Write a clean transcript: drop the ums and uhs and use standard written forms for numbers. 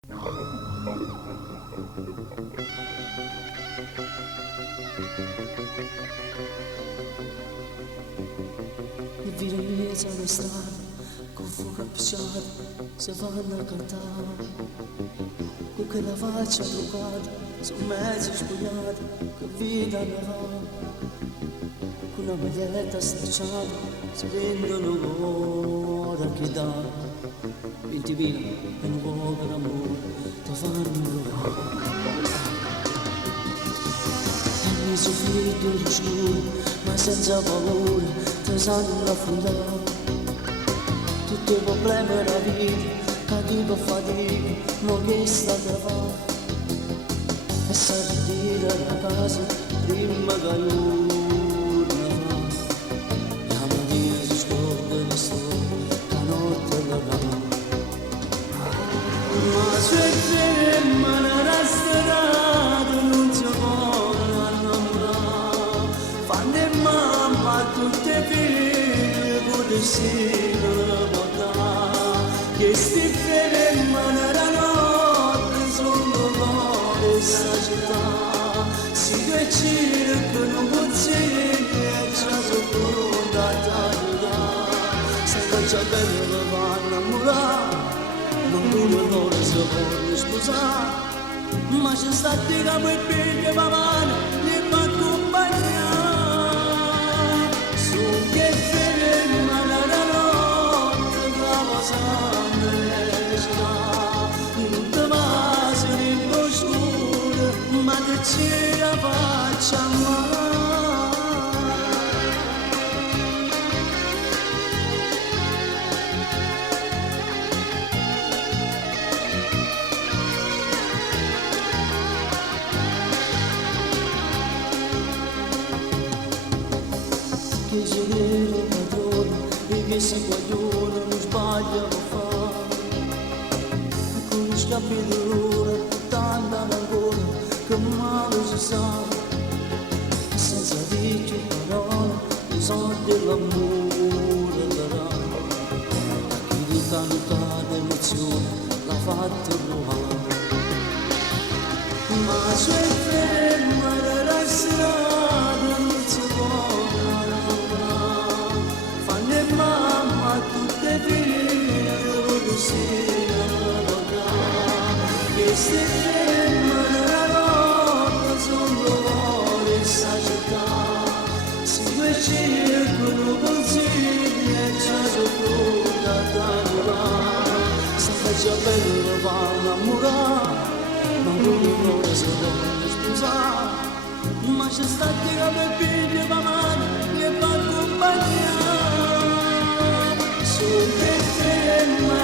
E vira in mezzo alla strada, con fuoco appicciato, si vanno a cantare. Con quella faccia truccata, su mezzo spogliata, che vita ne va. Con una maglietta stracciata, si vendono ora che dà. 20.000 e un po' per amore, ti fanno provare. Anni soffritti e scuri, ma senza paura, ti sanno affrontare. Tutti i problemi della vita, fatica, ma che sta a fare? E sai dire la casa, prima che l'urna va. La mattina si scorda le storie, la notte la va. Ma se te me ne resterà, non si può innamorare. Fanno mamma tutte figlie, potessi portare. Che sti fenomeni la notte sono l'ore sa città. Si due circolo consigli e ci sono da tagliare. Se non c'è bello va a innamorare, non dura l'ora se vuole sposare, ma c'è sta dica poi figli mamma li fa accompagnare. Su che ferma la notte brava sempre sta, non te vasi in oscuro, ma che ci la faccia mai. Che c'è vero padrone e che se guaglione non sbaglia lo fa. E con gli scappi d'ora tantano ancora che male si sa. E senza dire parole i soldi e l'amore darà. A chi di tanta emozione l'ha fatta provare. Ma c'è ferma della strada non si può. Mamma tutte figlie così che si fermano la notte sono l'ore sa città. Si due circolo consigli e c'è sopra da tavola. Se faccia bello va a innamorare, ma l'ora se vuole sposare. Ma c'è sta dica per figli mamma che va a accompagnare. So che ferma